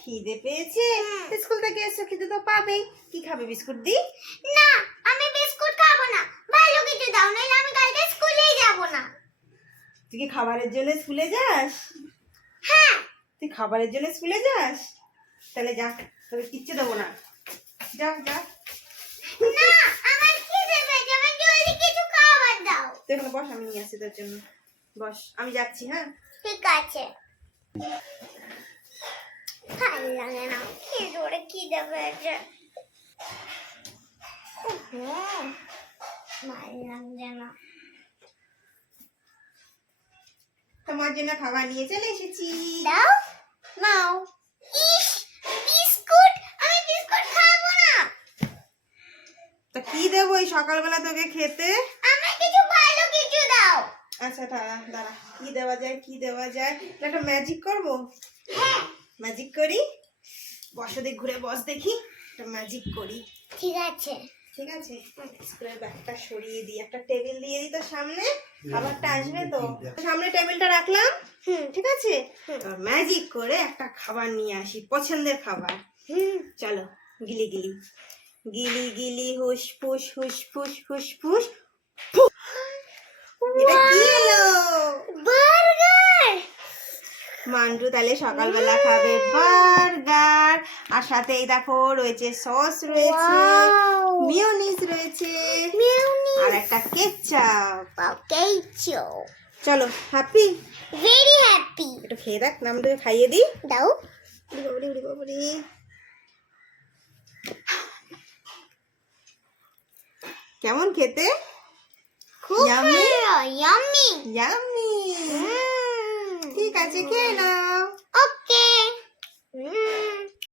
খিদে পেয়েছে? স্কুল থেকে এসে খিদে তো পাবেই। কি খাবে বিস্কুট দি? না আমি বিস্কুট খাব না। ভালো কিছু দাও নাহলে আমি কালকে স্কুলেই যাব না। তুই কি খাবারের জন্য স্কুলে যাস? হ্যাঁ। তুই খাবারের জন্য স্কুলে যাস? তাহলে যা তোকে কিচ্ছু দেবো না। যা যা। না আমার খিদে পেয়েছে আমার জলদি কিছু খাবার দাও। তুই এখানে বস আমি নিয়ে আসি তোর জন্য। বস আমি যাচ্ছি হ্যাঁ? ঠিক আছে। ভালো লাগে না কি জোরে খিদে পেয়েছে ভালো লাগছে না তোমার জন্য খাবার নিয়ে চলে এসেছি। দাও। নাও। ইস বিস্কুট? আমি বিস্কুট খাব না। তা কি দেবো এই সকালবেলা তোকে খেতে? আমার কিছু ভালো কিছু দাও। আচ্ছা দাঁড়া দাঁড়া। কি দেওয়া যায় কি দেওয়া যায়? একটা ম্যাজিক করব? হ্যাঁ। ম্যাজিক করি। বসো দিক ঘুরে বস দেখি একটা ম্যাজিক করি। ঠিক আছে। ঠিক আছে? স্কুলের ব্যাগটা সরিয়ে দিই একটা টেবিল দিয়ে দিই তো সামনে খাবারটা আসবে তো। সামনে টেবিলটা রাখলাম। হুম। ঠিক আছে? ম্যাজিক করে একটা খাবার নিয়ে আসি পছন্দের খাবার। হুম। চলো গিলি গিলি। গিলি গিলি হুস ফুস হুস ফুস হুস ফুস। এটা কি হলো বার্গার মান্টু তাহলে সকালবেলা খাবে বার্গার। আর সাথে এই দেখো রয়েছে সস রয়েছে মিওনিজ রয়েছে আর একটা কেচাপ। কেচো চলো হ্যাপি ভেরি হ্যাপি একটু খেয়ে দেখ নাম তোকে খাইয়ে দিই। দাও। উড়ি বাবারি, উড়ি বাবারি। কেমন খেতে? খুব Yummy? ভালো আছে খেয়ে নাও।